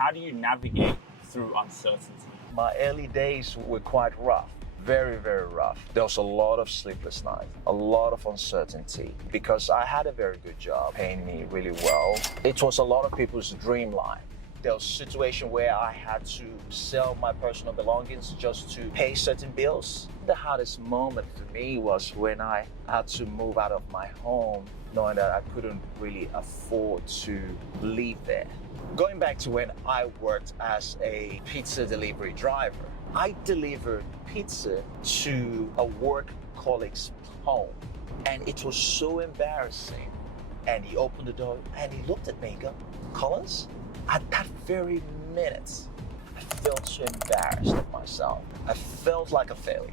How do you navigate through uncertainty? My early days were quite rough. Very, very rough. There was a lot of sleepless nights, a lot of uncertainty because I had a very good job paying me really well. It was a lot of people's dream life. There was a situation where I had to sell my personal belongings just to pay certain bills. The hardest moment for me was when I had to move out of my home, knowing that I couldn't really afford to live there. Going back to when I worked as a pizza delivery driver, I delivered pizza to a work colleague's home, and it was so embarrassing. And he opened the door and he looked at me and go, "Collins?" At that very minute, I felt so embarrassed of myself. I felt like a failure.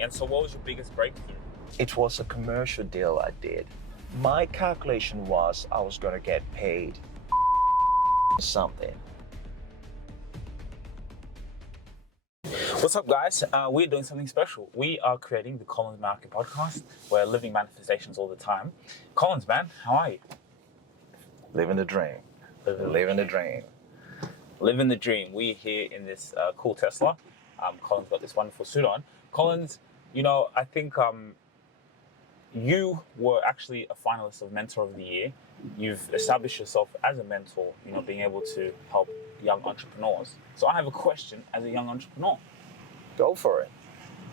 And so what was your biggest breakthrough? It was a commercial deal I did. My calculation was I was going to get paid something. What's up, guys? We're doing something special. We are creating the Collins Mayaki podcast. We're living manifestations all the time. Collins, man, how are you? Living the dream. Living the dream. Living the dream. We're here in this cool Tesla. Collins got this wonderful suit on. Collins, I think you were actually a finalist of Mentor of the Year. You've established yourself as a mentor, being able to help young entrepreneurs. So I have a question as a young entrepreneur. Go for it.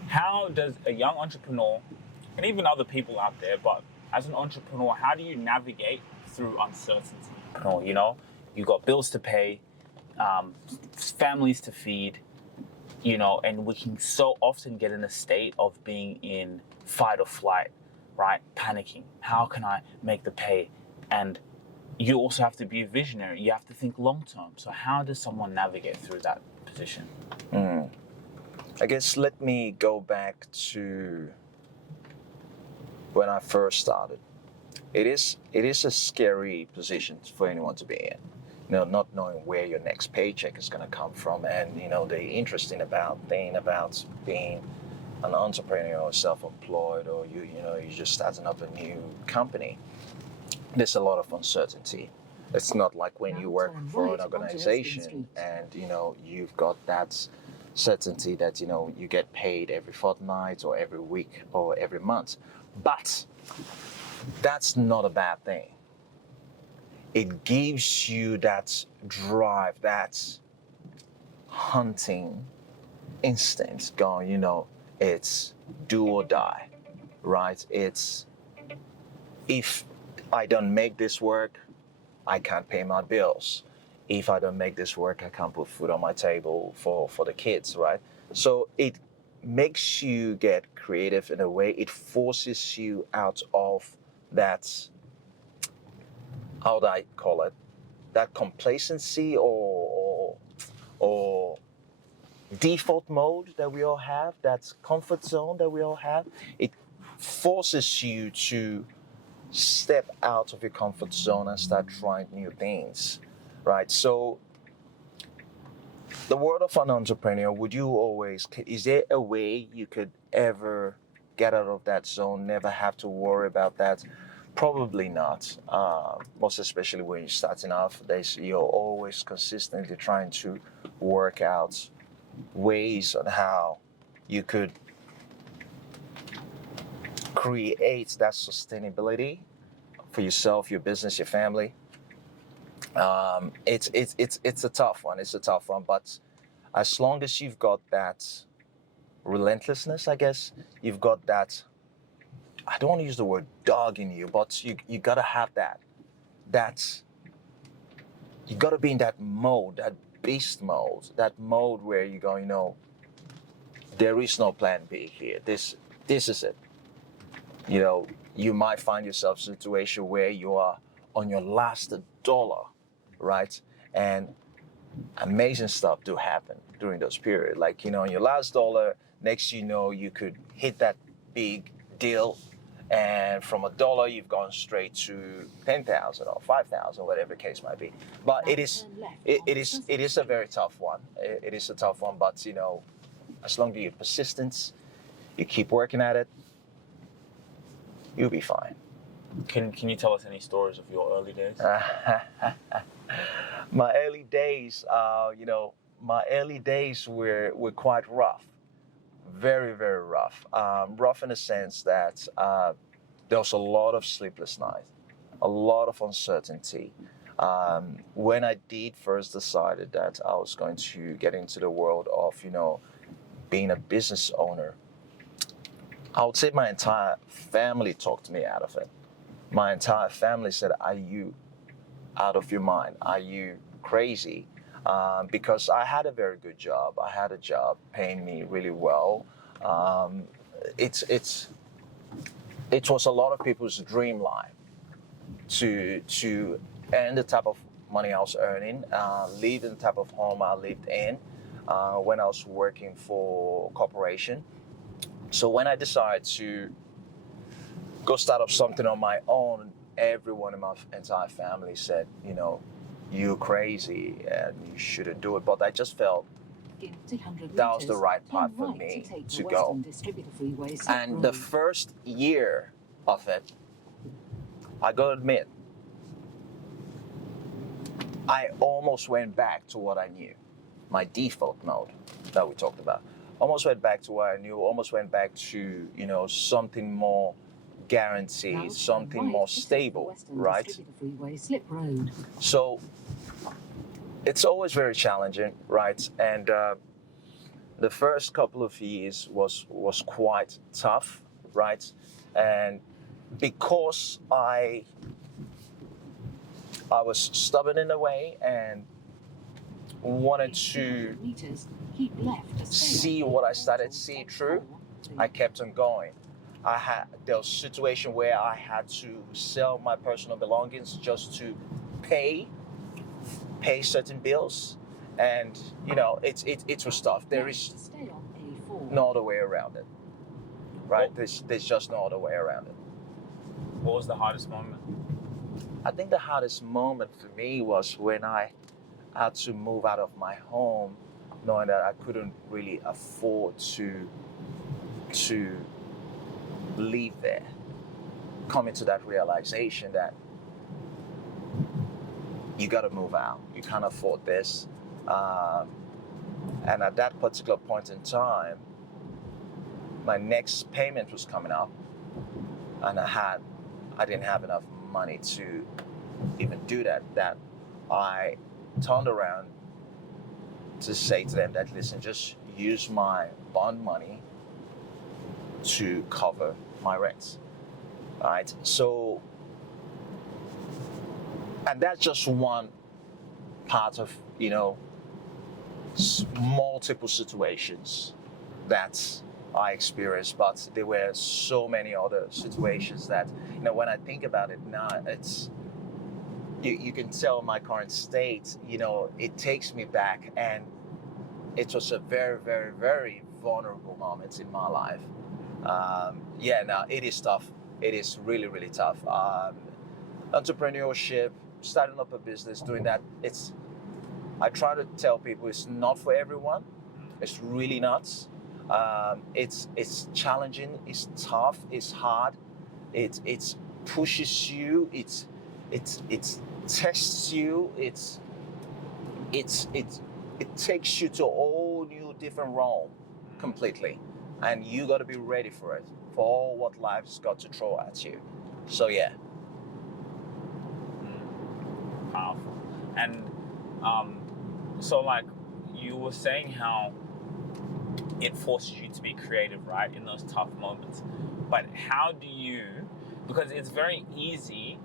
How does a young entrepreneur, and even other people out there, but as an entrepreneur, how do you navigate through uncertainty? You got bills to pay, families to feed, and we can so often get in a state of being in fight or flight, right? Panicking. How can I make the pay? And you also have to be a visionary. You have to think long term. So how does someone navigate through that position? I guess let me go back to when I first started. It is a scary position for anyone to be in. Not knowing where your next paycheck is going to come from, and the interesting thing about being an entrepreneur or self-employed, or you're just starting up a new company. There's a lot of uncertainty. It's not like when you work for an organization and you've got that certainty that you get paid every fortnight or every week or every month. But that's not a bad thing. It gives you that drive, that hunting instinct going, it's do or die, right? It's if I don't make this work, I can't pay my bills. If I don't make this work, I can't put food on my table for the kids, right? So it makes you get creative in a way. It forces you out of that, how do I call it, that complacency or default mode that we all have, that comfort zone that we all have. It forces you to step out of your comfort zone and start trying new things, right? So the word of an entrepreneur, is there a way you could ever get out of that zone, never have to worry about that? Probably not. Most especially when you're starting off, you're always consistently trying to work out ways on how you could create that sustainability for yourself, your business, your family. It's a tough one. It's a tough one, but as long as you've got that relentlessness, I guess you've got that. I don't want to use the word dog in you, but you gotta have that. You gotta be in that mode, that beast mode, that mode where you go, there is no plan B here. This is it. You might find yourself in a situation where you are on your last dollar, right? And amazing stuff do happen during those periods. Like, on your last dollar, next you could hit that big deal, and from $1 you've gone straight to 10,000 or 5,000, whatever the case might be. But it is a very tough one. It is a tough one, but as long as you're persistent, you keep working at it, you'll be fine. Can you tell us any stories of your early days? My early days, my early days were quite rough, very, very rough. Rough in the sense that there was a lot of sleepless nights, a lot of uncertainty. When I did first decided that I was going to get into the world of, being a business owner, I would say my entire family talked me out of it. My entire family said, "Are you out of your mind? Are you crazy?" Because I had a very good job. I had a job paying me really well. Um, it was a lot of people's dream life to earn the type of money I was earning, live in the type of home I lived in when I was working for a corporation. So when I decided to go start up something on my own, everyone in my entire family said, "You're crazy and you shouldn't do it." But I just felt that was the right path for me to go. And the first year of it, I gotta admit, I almost went back to what I knew, my default mode that we talked about. Almost went back to what I knew, almost went back to, something more guaranteed, something more stable, right? So it's always very challenging, right? And the first couple of years was quite tough, right? And because I was stubborn in a way and wanted to see what I started to see through, I kept on going. There was a situation where I had to sell my personal belongings just to pay certain bills, and it was tough. There is no other way around it, right? There's just no other way around it. What was the hardest moment? I think the hardest moment for me was when I had to move out of my home, knowing that I couldn't really afford to live there. Coming to that realization that you got to move out. You can't afford this. And at that particular point in time, my next payment was coming up, and I didn't have enough money to even do that. That I turned around to say to them that, listen, just use my bond money to cover my rent. All right. So, and that's just one part of, multiple situations that I experienced, but there were so many other situations that, when I think about it now, it's, you can tell my current state, it takes me back, and it was a very, very, very vulnerable moment in my life. It is tough. It is really, really tough. Entrepreneurship, starting up a business, doing that, I try to tell people it's not for everyone. It's really not. It's challenging. It's tough. It's hard. It pushes you. It tests you. It takes you to a whole new different realm completely, and you got to be ready for it, for all what life's got to throw at you. So yeah. Powerful. And so like you were saying how it forces you to be creative, right, in those tough moments. But how do you, because it's very easy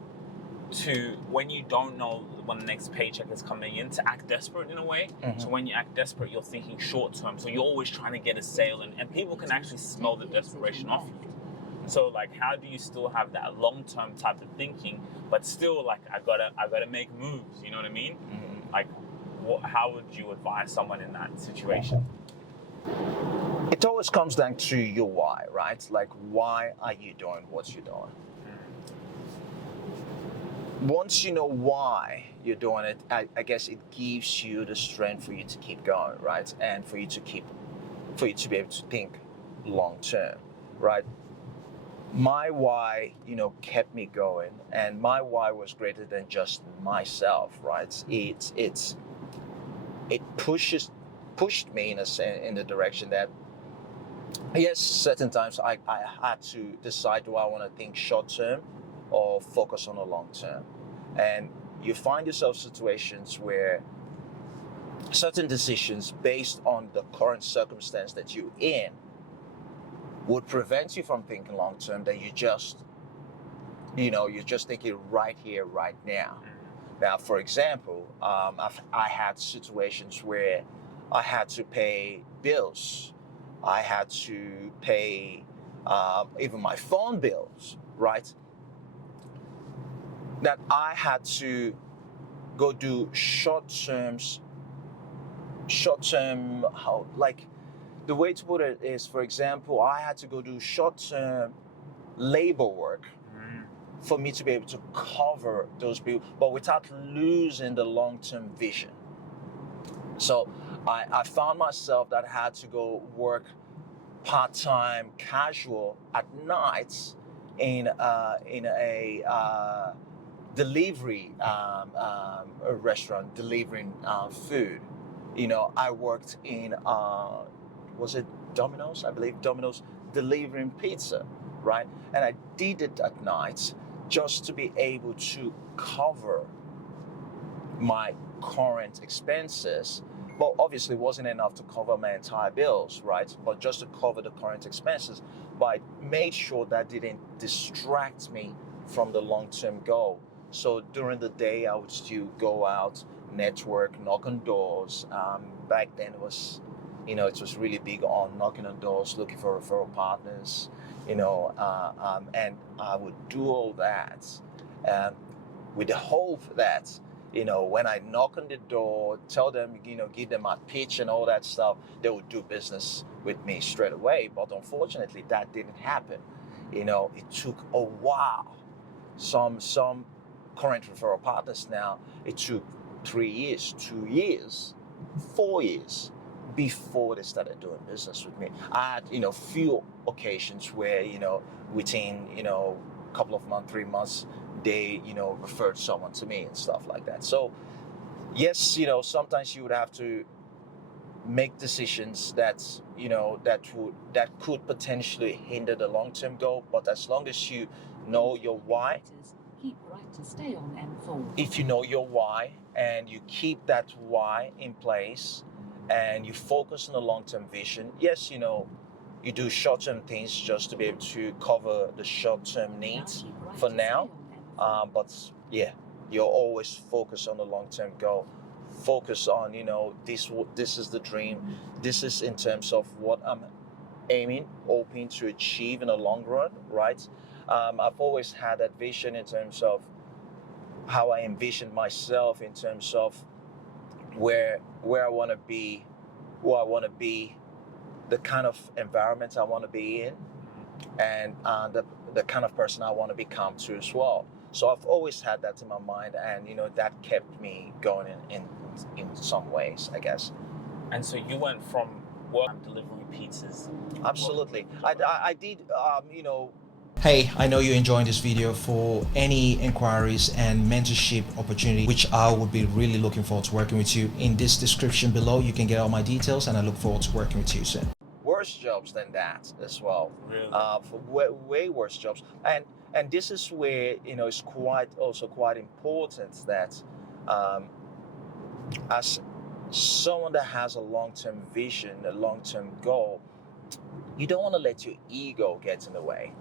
to, when you don't know when the next paycheck is coming in, to act desperate in a way. Mm-hmm. So when you act desperate, you're thinking short term. So you're always trying to get a sale, and people can actually smell the desperation off you. So like, how do you still have that long-term type of thinking, but still like, I gotta make moves, you know what I mean? Mm-hmm. Like, how would you advise someone in that situation? It always comes down to your why, right? Like, why are you doing what you're doing? Once you know why you're doing it, I guess it gives you the strength for you to keep going, right? And for you to be able to think long term, right? my why, kept me going, and my why was greater than just myself, right? It pushed me in the direction that, yes, certain times I had to decide, do I want to think short term or focus on the long term? And you find yourself situations where certain decisions based on the current circumstance that you're in would prevent you from thinking long term, that you're just thinking right here, right now. Now, for example, I had situations where I had to pay bills. I had to pay even my phone bills, right? That I had to go do like, the way to put it is, for example, I had to go do short-term labor work for me to be able to cover those bills, but without losing the long-term vision. So I found myself that I had to go work part-time, casual at nights in a delivery a restaurant delivering food. I worked in was it Domino's? I believe Domino's, delivering pizza, right? And I did it at night just to be able to cover my current expenses. Well, obviously it wasn't enough to cover my entire bills, right? But just to cover the current expenses. But I made sure that didn't distract me from the long-term goal. So during the day, I would still go out, network, knock on doors. Back then it was really big on knocking on doors, looking for referral partners, and I would do all that with the hope that, when I knock on the door, tell them, give them my pitch and all that stuff, they would do business with me straight away. But unfortunately, that didn't happen. It took a while. Some current referral partners now, it took 3 years, 2 years, 4 years before they started doing business with me. I had, few occasions where, within, a couple of months, 3 months, they, referred someone to me and stuff like that. So yes, sometimes you would have to make decisions that, that could potentially hinder the long-term goal. But as long as you know your why, keep right to stay on M4. If you know your why and you keep that why in place and you focus on the long-term vision, yes, you do short-term things just to be able to cover the short-term needs for now. But yeah, you're always focused on the long-term goal. Focus on, this is the dream. This is in terms of what I'm hoping to achieve in the long run, right? I've always had that vision in terms of how I envisioned myself, in terms of where I want to be, who I want to be, the kind of environment I want to be in, and the kind of person I want to become too as well. So I've always had that in my mind, and that kept me going in some ways, I guess. And so you went from work delivering pizzas. Absolutely, I did. Hey, I know you're enjoying this video. For any inquiries and mentorship opportunity, which I would be really looking forward to working with you, in this description below, you can get all my details, and I look forward to working with you soon. Worse jobs than that as well. Really? For way worse jobs. And this is where, it's quite important that as someone that has a long-term vision, a long-term goal, you don't want to let your ego get in the way.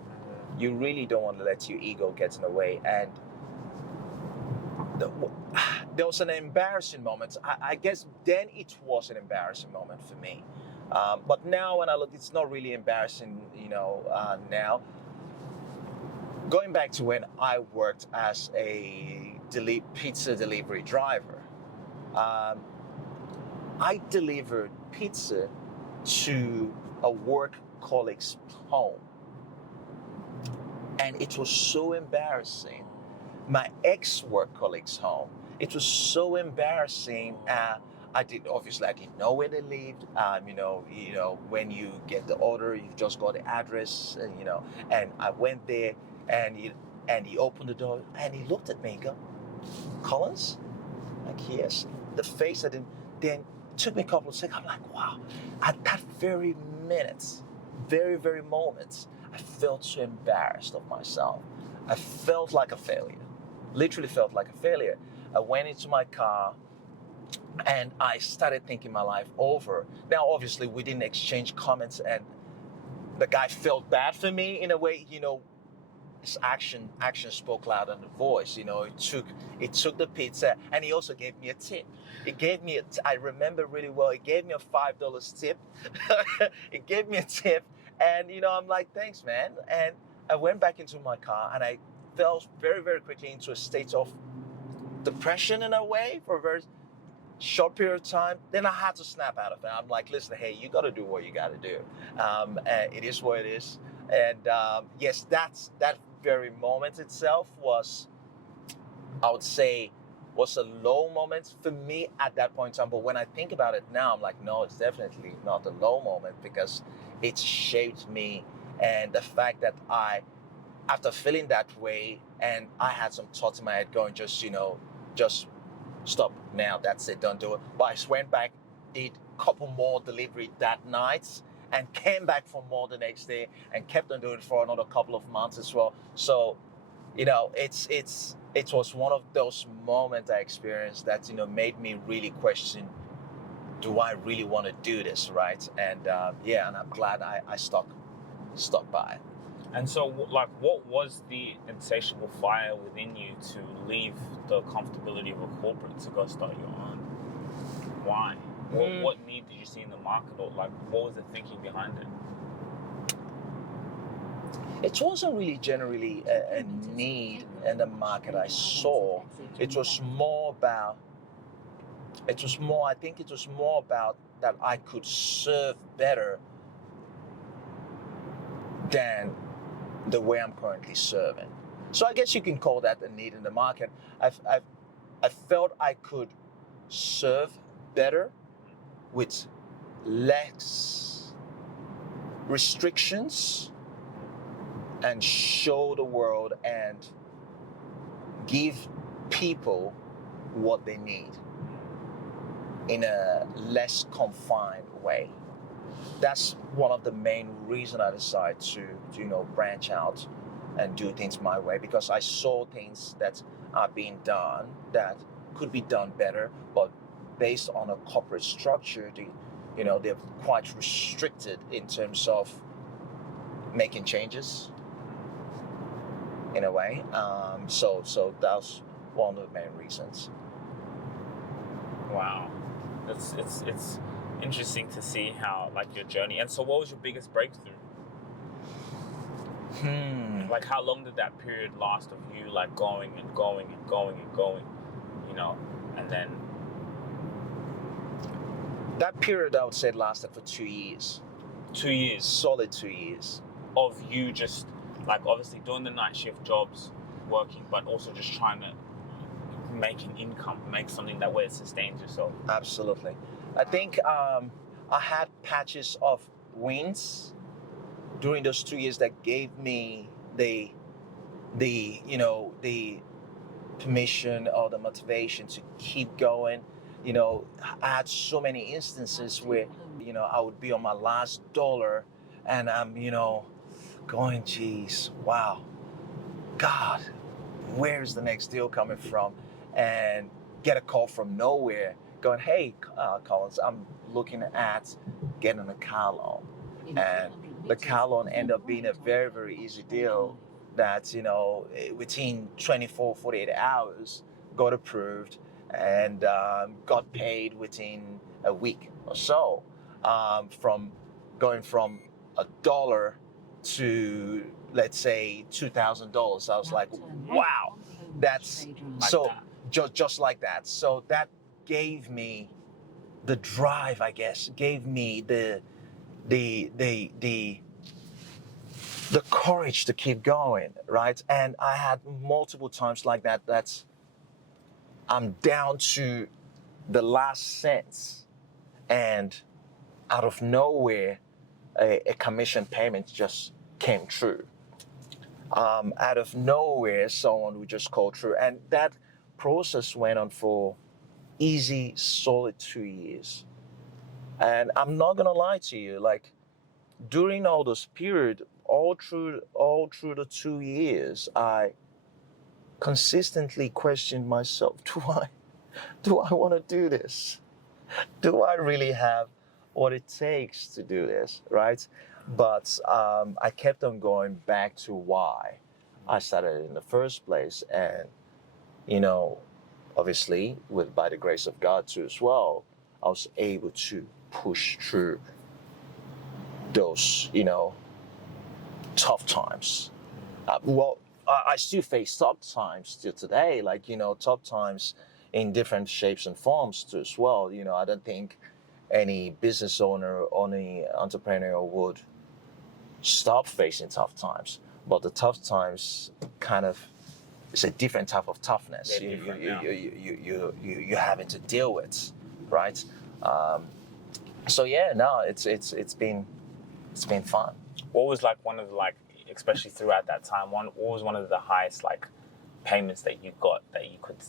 You really don't want to let your ego get in the way. And there was an embarrassing moment. I guess then it was an embarrassing moment for me. But now when I look, it's not really embarrassing, now. Going back to when I worked as a pizza delivery driver, I delivered pizza to a work colleague's home. And it was so embarrassing. My ex-work colleague's home. It was so embarrassing. I didn't know where they lived. When you get the order, you just got the address, and I went there, and he opened the door, and he looked at me and go, Collins? Like, yes. The face I didn't, then it took me a couple of seconds. I'm like, wow. At that very minute, very, very moment, I felt so embarrassed of myself. I felt like a failure. Literally felt like a failure. I went into my car and I started thinking my life over. Now, obviously, we didn't exchange comments, and the guy felt bad for me in a way. His action spoke louder than the voice. It took the pizza, and he also gave me a tip. I remember really well. He gave me a $5 tip. He gave me a tip, and I'm like, thanks, man. And I went back into my car, and I fell very, very quickly into a state of depression in a way for a very short period of time. Then I had to snap out of it. I'm like, listen, hey, you got to do what you got to do. It is what it is. And yes, that very moment itself was, I would say, was a low moment for me at that point in time. But when I think about it now, I'm like, no, it's definitely not a low moment, because it shaped me. And the fact that after feeling that way, and I had some thoughts in my head going, just stop now, that's it, don't do it. But I went back, did a couple more delivery that night, and came back for more the next day, and kept on doing it for another couple of months as well. So, it was one of those moments I experienced that, made me really question, do I really want to do this, right? And and I'm glad I stuck by it. And so, like, what was the insatiable fire within you to leave the comfortability of a corporate to go start your own? Why? What need did you see in the market, or like, what was the thinking behind it? It wasn't really generally a need in the market I saw. I think it was more about that I could serve better than the way I'm currently serving. So I guess you can call that a need in the market. I felt I could serve better with less restrictions, and show the world and give people what they need in a less confined way. That's one of the main reasons I decided to branch out and do things my way, because I saw things that are being done that could be done better, but based on a corporate structure, they're quite restricted in terms of making changes in a way. So that's one of the main reasons. Wow, it's interesting to see how, like, your journey. And so, what was your biggest breakthrough? Like, how long did that period last of you, like, going and going and going and going, and then? That period, I would say, lasted for 2 years. 2 years? Solid 2 years. Of you just, like, obviously doing the night shift jobs, working, but also just trying to make an income, make something that way it sustains yourself. Absolutely. I think I had patches of wins during those 2 years that gave me the permission or the motivation to keep going. I had so many instances where, I would be on my last dollar, and I'm, going, geez, wow, God, where's the next deal coming from? And get a call from nowhere going, hey, Collins, I'm looking at getting a car loan. And the car loan ended up being a very, very easy deal that, within 24, 48 hours, got approved and got paid within a week or so, from going from $1 to, let's say, $2,000. I was like, wow, that's so just like that. So that gave me the drive, I guess, gave me the courage to keep going, right? And I had multiple times like that. I'm down to the last cents, and out of nowhere, a commission payment just came through. Out of nowhere, someone would just call through, and that process went on for easy, solid 2 years. And I'm not gonna lie to you, like during all this period, all through the 2 years, I consistently questioned myself: do I want to do this? Do I really have what it takes to do this, right? But I kept on going back to why I started in the first place, and obviously, by the grace of God too as well, I was able to push through those tough times. I still face tough times still today, like tough times in different shapes and forms too as well. I don't think any business owner or any entrepreneur would stop facing tough times, but the tough times kind of, it's a different type of toughness you're having to deal with, right? So yeah, no, it's been fun. What was like one of the, like, especially throughout that time, what was one of the highest like payments that you got that you could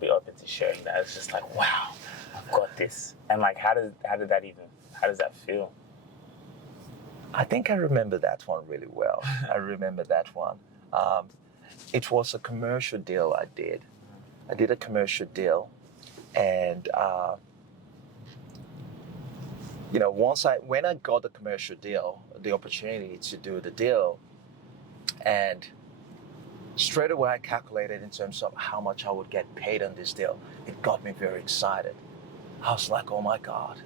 be open to sharing? That it's just like, wow, I've got this. And like, how does that feel? I think I remember that one really well. I remember that one. It was a commercial deal I did. I did a commercial deal, and when I got the commercial deal, the opportunity to do the deal, and straight away I calculated in terms of how much I would get paid on this deal. It got me very excited. I was like, oh my God,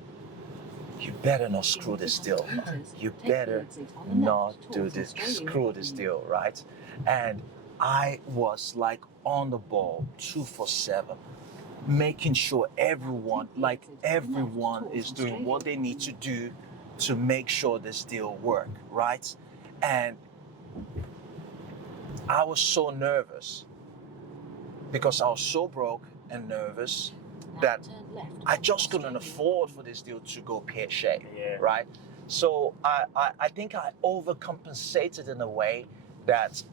you better not screw this deal. You better not screw this deal, right? And I was like on the ball 24/7, making sure everyone is doing what they need to do to make sure this deal work, right? And I was so nervous because I was so broke and nervous that I just couldn't afford for this deal to go pear-shaped, right? So I think I overcompensated in a way that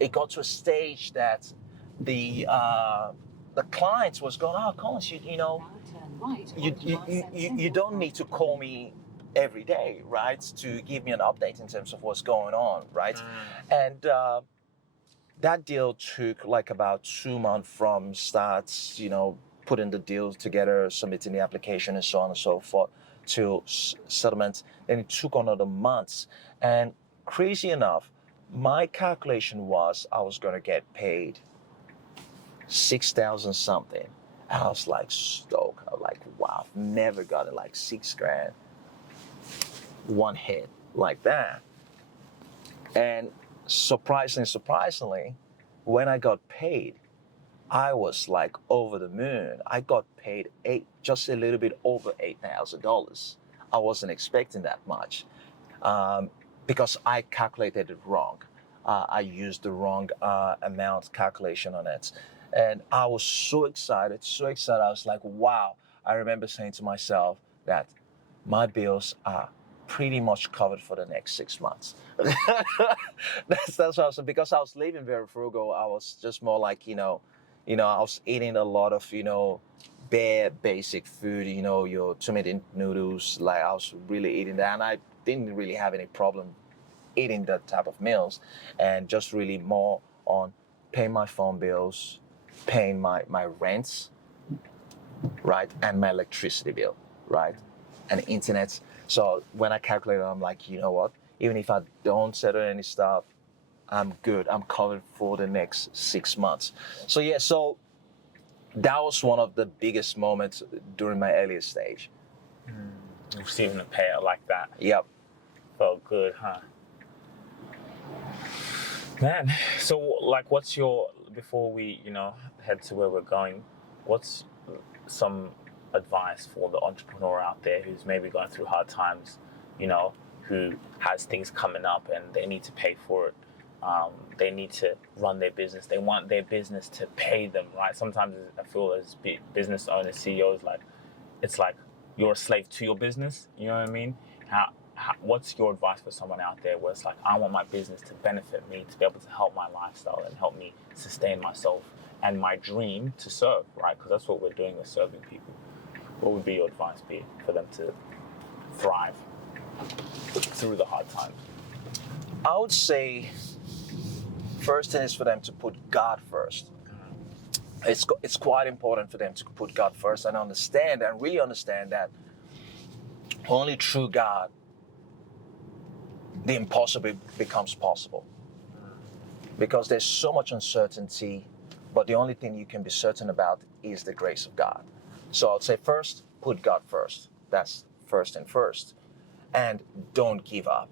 it got to a stage that the client was going, oh, Collins, you don't need to call me every day, right, to give me an update in terms of what's going on, right? And that deal took like about 2 months from start, putting the deal together, submitting the application, and so on and so forth, to settlement. And it took another months. And crazy enough, my calculation was I was going to get paid 6,000 something. And I was like stoked. I was like, wow, I've never gotten like $6,000 one hit like that. And surprisingly, when I got paid, I was like over the moon. I got paid just a little bit over $8,000. I wasn't expecting that much because I calculated it wrong. I used the wrong amount calculation on it. And I was so excited. I was like, wow. I remember saying to myself that my bills are pretty much covered for the next 6 months. That's what I was, because I was living very frugal. I was just more like, I was eating a lot of, bare basic food, your 2-minute noodles. Like I was really eating that, and I didn't really have any problem eating that type of meals, and just really more on paying my phone bills, paying my rents, right, and my electricity bill, right, and internet. So when I calculated, I'm like, you know what? Even if I don't settle any stuff, I'm good. I'm covered for the next 6 months. So yeah, so that was one of the biggest moments during my earlier stage. Receiving a payout like that. Yep. Felt good, huh? Man, so like, what's your, before we, head to where we're going, what's some advice for the entrepreneur out there who's maybe going through hard times, who has things coming up and they need to pay for it? They need to run their business. They want their business to pay them, right? Sometimes I feel as business owners, CEOs, like it's like you're a slave to your business. You know what I mean? What's your advice for someone out there where it's like, I want my business to benefit me, to be able to help my lifestyle and help me sustain myself and my dream to serve, right? Because that's what we're doing, we're serving people. What would be your advice be for them to thrive through the hard times? I would say first thing is for them to put God first. It's quite important for them to put God first and really understand that only through God the impossible becomes possible. Because there's so much uncertainty, but the only thing you can be certain about is the grace of God. So I'd say first, put God first. That's first and first. And don't give up.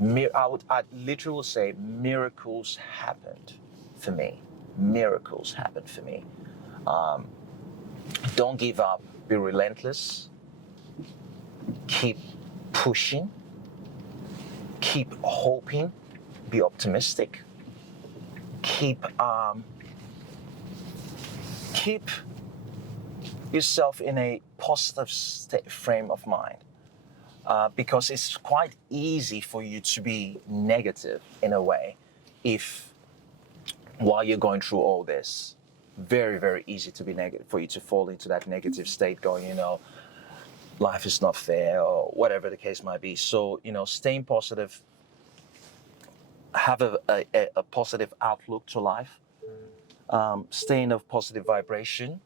I'd literally say miracles happened for me. Miracles happened for me. Don't give up. Be relentless. Keep pushing. Keep hoping. Be optimistic. Keep yourself in a positive frame of mind. Because it's quite easy for you to be negative in a way while you're going through all this. Very, very easy to be negative, for you to fall into that negative state going, life is not fair or whatever the case might be. So, staying positive, have a positive outlook to life, stay in a positive vibration,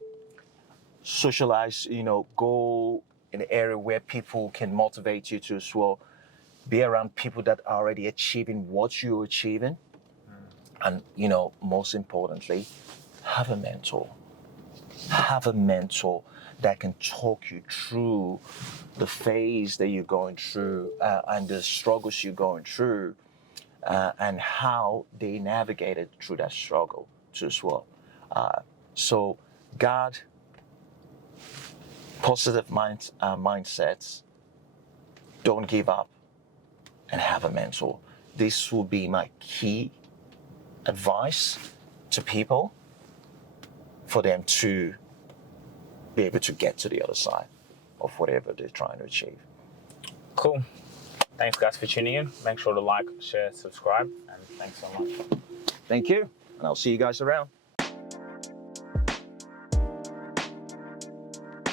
socialize, go in an area where people can motivate you to as well, be around people that are already achieving what you're achieving. And, most importantly, have a mentor. Have a mentor that can talk you through the phase that you're going through and the struggles you're going through and how they navigated through that struggle too as well. So God, positive mindsets, don't give up, and have a mentor. This will be my key advice to people for them to be able to get to the other side of whatever they're trying to achieve. Cool. Thanks, guys, for tuning in. Make sure to like, share, subscribe, and thanks so much. Thank you, and I'll see you guys around.